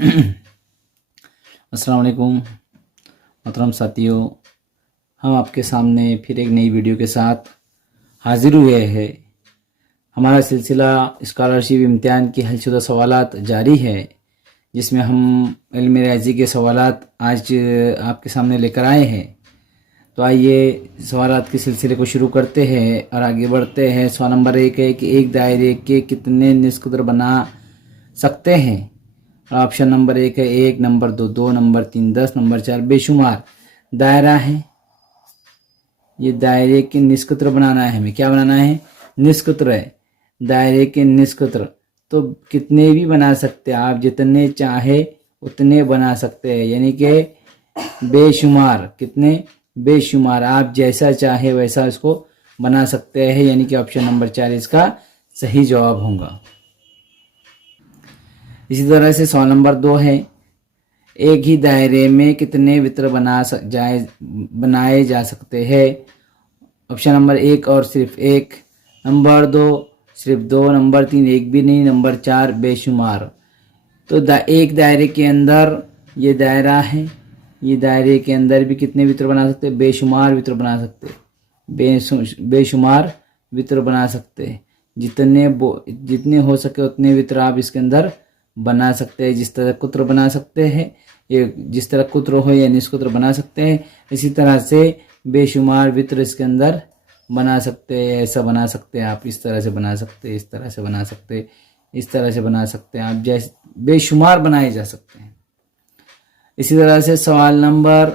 अस्सलाम वालेकुम मोहतरम साथियों, हम आपके सामने फिर एक नई वीडियो के साथ हाजिर हुए हैं। हमारा सिलसिला स्कॉलरशिप इम्तिहान की हलशुदा सवालात जारी है, जिसमें हम इल्म रियाजी के सवालात आज आपके सामने लेकर आए हैं। तो आइए सवालात के सिलसिले को शुरू करते हैं और आगे बढ़ते हैं। सवाल नंबर 1 है कि एक दायरे के कितने निस्कुद्र बना सकते हैं। ऑप्शन नंबर 1 है 1, नंबर 2 2, नंबर 3 10, नंबर 4 बेशुमार। दायरा है, ये दायरे के निस्कुत्र बनाना है हमें। क्या बनाना है? निस्कुत्र है, दायरे के निस्कुत्र। तो कितने भी बना सकते हैं आप, जितने चाहे उतने बना सकते हैं, यानी कि बेशुमार। कितने? बेशुमार। आप जैसा चाहे वैसा इसको बना सकते हैं, यानी कि ऑप्शन नंबर 4 इसका सही जवाब होगा। इसी तरह से सवाल नंबर 2 है, एक ही दायरे में कितने वृत्त बनाए जा सकते हैं। ऑप्शन नंबर 1 और सिर्फ 1, नंबर 2 सिर्फ 2, नंबर 3 एक भी नहीं, नंबर 4 बेशुमार। तो एक दायरे के अंदर ये दायरा है, ये दायरे के अंदर भी कितने वृत्त बना सकते हैं? बेशुमार वृत्त बना सकते हैं, बेशुमार वृत्त बना सकते हैं। जितने हो सके उतने वृत्त आप इसके अंदर बना सकते हैं। जिस तरह कुत्र बना सकते हैं, ये जिस तरह कुत्र हो या निष्कुत्र बना सकते हैं, इसी तरह से बेशुमार वृत्त इसके अंदर बना सकते हैं। ऐसा बना सकते हैं आप, इस तरह से बना सकते हैं, इस तरह से बना सकते हैं, इस तरह से बना सकते हैं आप, जैसे बेशुमार बनाए जा सकते हैं। इसी तरह से सवाल नंबर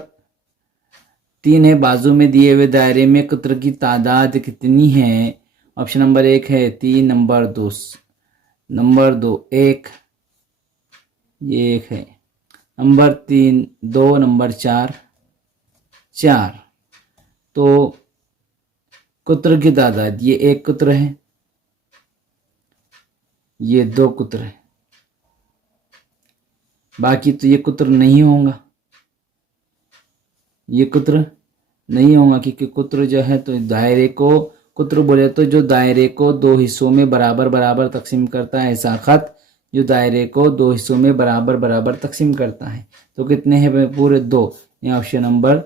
3 है, बाजू में दिए हुए दायरे में कुत्र की तादाद कितनी है। ऑप्शन नंबर 1 है 3, नंबर 2 1, ये 1 है, नंबर 3 2, नंबर 4 4। तो कुत्र की तादाद, ये 1 कुत्र है, ये 2 कुत्र है, बाकी तो ये कुत्र नहीं होगा, ये कुत्र नहीं होगा, क्योंकि कुत्र जो है तो दायरे को कुत्र बोले तो जो दायरे को 2 हिस्सों में बराबर बराबर तकसीम करता है। ऐसा खत जो दायरे को 2 हिस्सों में बराबर बराबर तकसीम करता है। तो कितने हैं? पूरे 2। ये ऑप्शन नंबर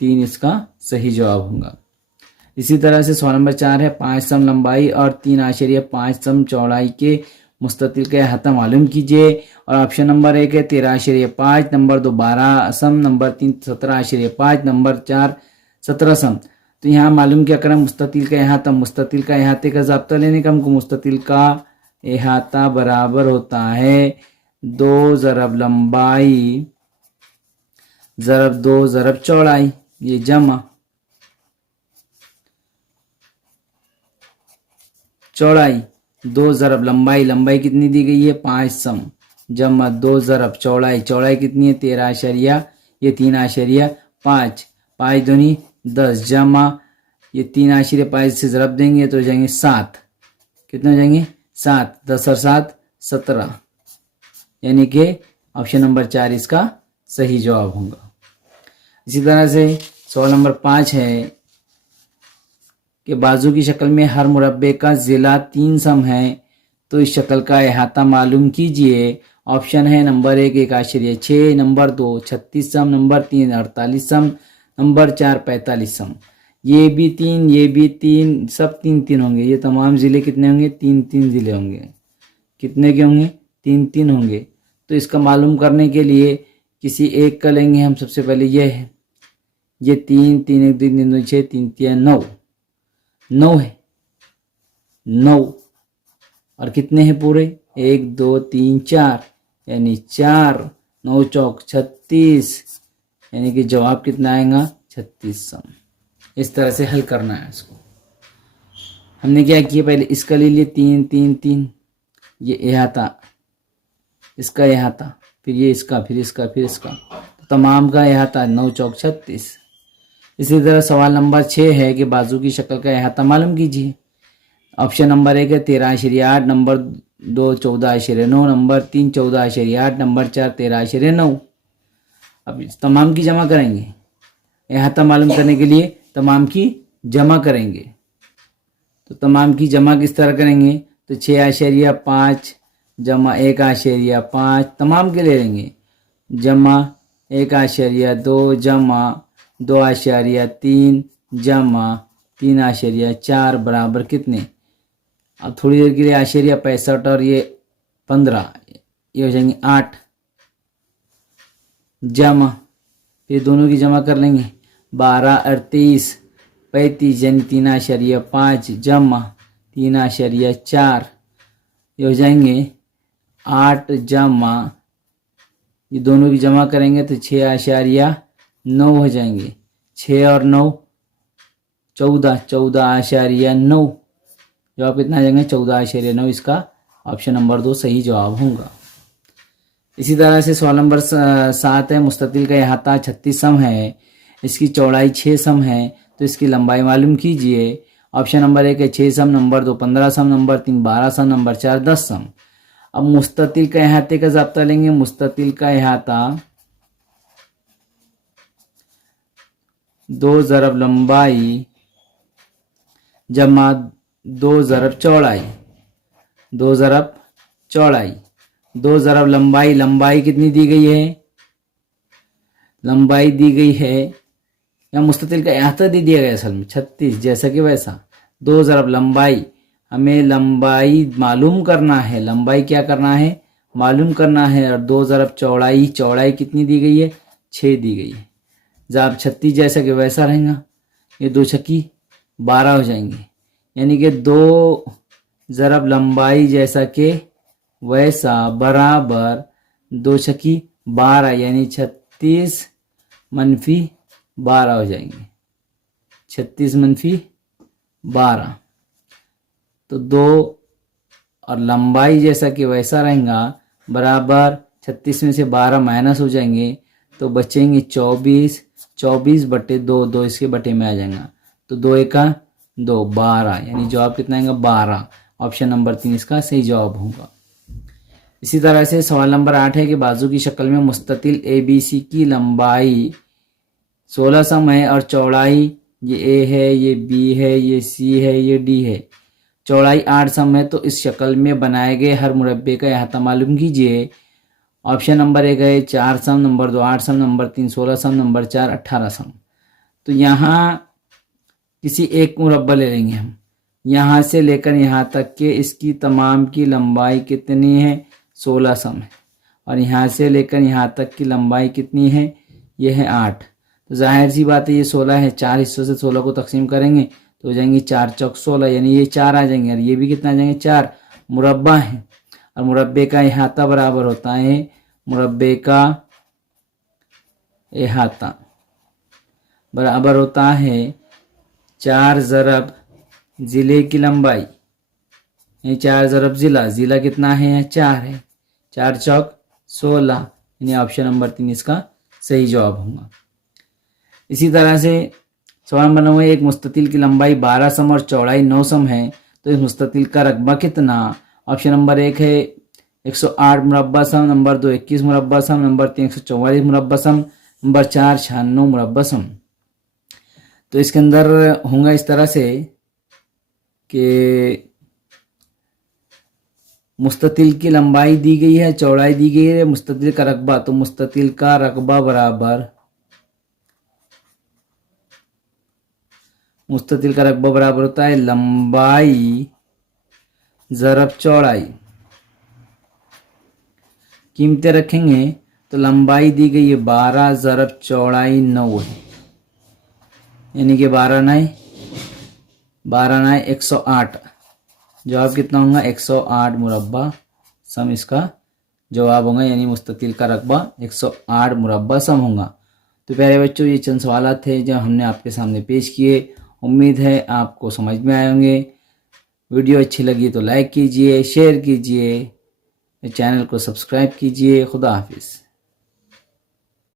3 इसका सही जवाब होगा। इसी तरह से सवाल नंबर 4 है, 5 सम लंबाई और 3.5 सम चौड़ाई के मुस्ततिल का अहाता मालूम कीजिए। और ऑप्शन नंबर 1 है 13.5, नंबर 2 12 सम, नंबर 3 17.5, नंबर 4 17 सम। तो यहाँ मालूम क्या करें? मुस्ततिल का अहाता। मुस्ततिल का अहाते का ज़ाब्ता लेने का हमको। मुस्ततिल का अहाता बराबर होता है 2 ज़रब लंबाई ज़रब 2 ज़रब चौड़ाई, ये जमा चौड़ाई 2 ज़रब लंबाई, लंबाई कितनी दी गई है? 5 सम, जमा 2 ज़रब चौड़ाई, चौड़ाई कितनी है? 13 ये 3.5, 5 दूनी 10, जमा ये 3.5 से ज़रब देंगे तो हो जाएंगे 7। कितने हो जाएंगे? 7, 10 और 7 17, यानी कि ऑप्शन नंबर 4 इसका सही जवाब होगा। इसी तरह से सवाल नंबर 5 है कि बाजू की शक्ल में हर मुरब्बे का ज़िला 3 सम है, तो इस शक्ल का अहाता मालूम कीजिए। ऑप्शन है नंबर 1 1.6, नंबर 2 36 सम, नंबर 3 48 सम, नंबर 4 45 सम। ये भी 3, ये भी 3, सब 3 3 होंगे। ये तमाम ज़िले कितने होंगे? 3 3 ज़िले होंगे। कितने के होंगे? 3 3 होंगे। तो इसका मालूम करने के लिए किसी एक का लेंगे हम। सबसे पहले ये है, ये 3 3 1 2 3 2 6 3 3 9 9 है, 9। और कितने हैं पूरे? 1 2 3 4, यानी 4 9 चौक 36, यानी कि जवाब कितना आएगा? 36 सम। इस तरह से हल करना है इसको। हमने क्या किया? पहले इसका ले लिए 3 3 3, ये अहाता, इसका अहाता, फिर ये इसका, फिर इसका, फिर इसका, तो तमाम का अहाता 9 चौक 36। इसी तरह सवाल नंबर 6 है कि बाजू की शक्ल का अहाता मालूम कीजिए। ऑप्शन नंबर 1 है 13.8, नंबर 2 14.9, नंबर 3 14.8, नंबर 4 13.9। अब इस तमाम की जमा करेंगे। अहाता मालूम करने के लिए तमाम की जमा करेंगे। तो तमाम की जमा किस तरह करेंगे? तो 6.5 जमा 1.5 तमाम के ले लेंगे, जमा 1.2 जमा 2.3 जमा 3.4 बराबर कितने। अब थोड़ी देर के लिए आश्चर्य 65 और ये 15, ये हो जाएंगे 8 जमा, फिर दोनों की जमा कर लेंगे 12 और 23 35 यानी 3.5 जमा 3.4, ये हो जाएंगे 8 जमा, ये दोनों की जमा करेंगे तो 6.9 हो जाएंगे, 6 और 9 14 14.9, जवाब कितना आ जाएंगे 14.9। इसका ऑप्शन नंबर 2 सही जवाब होगा। इसी तरह से सवाल नंबर 7 है, मुस्ततिल का अहाता 36 सम है, इसकी चौड़ाई 6 सम है, तो इसकी लंबाई मालूम कीजिए। ऑप्शन नंबर 1 है 6 सम, नंबर 2 15 सम, नंबर 3 12 सम, नंबर 4 10 सम। अब मुस्ततिल का अहाते का ज़ाब्ता लेंगे। मुस्ततिल का अहाता 2 ज़रब लंबाई जमा 2 ज़रब चौड़ाई, 2 ज़रब चौड़ाई, 2 ज़रब लंबाई, लंबाई कितनी दी गई है, लंबाई दी गई है या मुस्ततिल का अहाता दे दिया गया असल में 36, जैसा कि वैसा 2 ज़रब लंबाई, हमें लंबाई मालूम करना है, लंबाई क्या करना है मालूम करना है, और 2 ज़रब चौड़ाई, चौड़ाई कितनी दी गई है 6 दी गई है। जब 36 जैसा कि वैसा रहेगा, ये 2 छक्की 12 हो जाएंगे, यानी कि 2 ज़रब लंबाई जैसा कि वैसा बराबर 2 छक्की 12, यानी 36 मनफी 12 हो जाएंगे, 36 मनफी 12। तो 2 और लंबाई जैसा कि वैसा रहेगा बराबर 36 में से 12 माइनस हो जाएंगे, तो बचेंगे 24, 24 बटे 2, 2 इसके बटे में आ जाएगा, तो 2 एका 2 12, यानी जवाब कितना आएगा 12। ऑप्शन नंबर 3 इसका सही जवाब होगा। इसी तरह से सवाल नंबर 8 है कि बाजू की शक्ल में मुस्ततिल ABC की लंबाई 16 सम है और चौड़ाई ये A है, ये B है, ये C है, ये D है, चौड़ाई 8 सम है, तो इस शक्ल में बनाए गए हर मुरब्बे का अहाता मालूम कीजिए। ऑप्शन नंबर 1 है 4 सम, नंबर 2 8 सम, नंबर 3 16 सम, नंबर 4 18 सम। तो यहाँ किसी एक मुरब्बा ले लेंगे हम, यहाँ से लेकर यहाँ तक के इसकी तमाम की लंबाई कितनी है 16 सम है, और यहाँ से लेकर यहाँ तक की लंबाई कितनी है ये है 8। तो जाहिर सी बात है ये 16 है, 4 हिस्सों से 16 को तकसीम करेंगे तो हो जाएंगे 4 चौक 16, यानी ये 4 आ जाएंगे और ये भी कितना आ जाएंगे 4, मुरब्बा है, और मुरब्बे का अहाता बराबर होता है, मुरब्बे का अहाता बराबर होता है 4 ज़रब ज़िले की लंबाई, यानी 4 ज़रब ज़िला, ज़िला कितना है 4 है, 4 चौक 16, यानी ऑप्शन नंबर 3 इसका सही जवाब होगा। इसी तरह से सवाल नंबर 9 है, एक मुस्ततिल की लंबाई 12 सम और चौड़ाई 9 सम है, तो इस मुस्ततिल का रकबा कितना। ऑप्शन नंबर 1 है 108 मुरब्बा सम, नंबर 2 21 मुरब्बा सम, नंबर 3 144 मुरब्बा सम, नंबर 4 96 मुरब्बा सम। तो इसके अंदर होगा इस तरह से कि मुस्ततिल की लंबाई दी गई है, चौड़ाई दी गई है, मुस्ततिल का रकबा, तो मुस्ततिल का रकबा बराबर, मुस्ततिल का रकबा बराबर होता है लंबाई ज़रब चौड़ाई। कीमतें रखेंगे तो लंबाई दी गई है 12 ज़रब चौड़ाई 9 है, यानी कि 12 9 108, जवाब कितना होगा 108 मुरब्बा सम इसका जवाब होगा, यानी मुस्ततिल का रकबा 108 मुरब्बा सम होगा। तो प्यारे बच्चों ये चंद सवाल थे जो हमने आपके सामने पेश किए, उम्मीद है आपको समझ में आए होंगे। वीडियो अच्छी लगी तो लाइक कीजिए, शेयर कीजिए, चैनल को सब्सक्राइब कीजिए। खुदा हाफिज़।